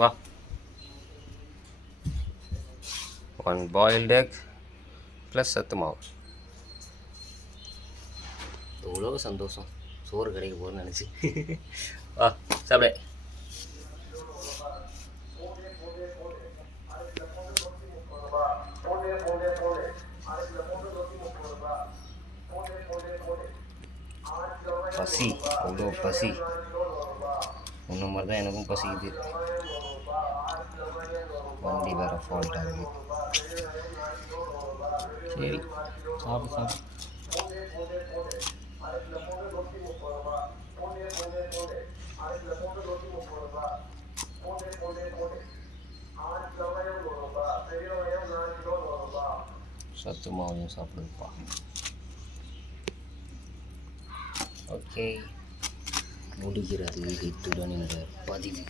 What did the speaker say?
வா. 1 boiled egg plus சத்து மாவு. எவ்வளோ சந்தோஷம், சோறு கிடைக்க போகுதுன்னு நினச்சி. வா சாப்பிட. பசி, அவ்வளோ பசி. உன்ன மாதிரி தான் எனக்கும் பசிக்குது. வண்டி வேறு ஃபால்ட் ஆகுது. சரி சாப்பிடு சாப்பிடு. சத்து மாவையும் சாப்பிடுப்பா. ஓகே, முடிகிறது இத்துடன் இந்த பதிவு.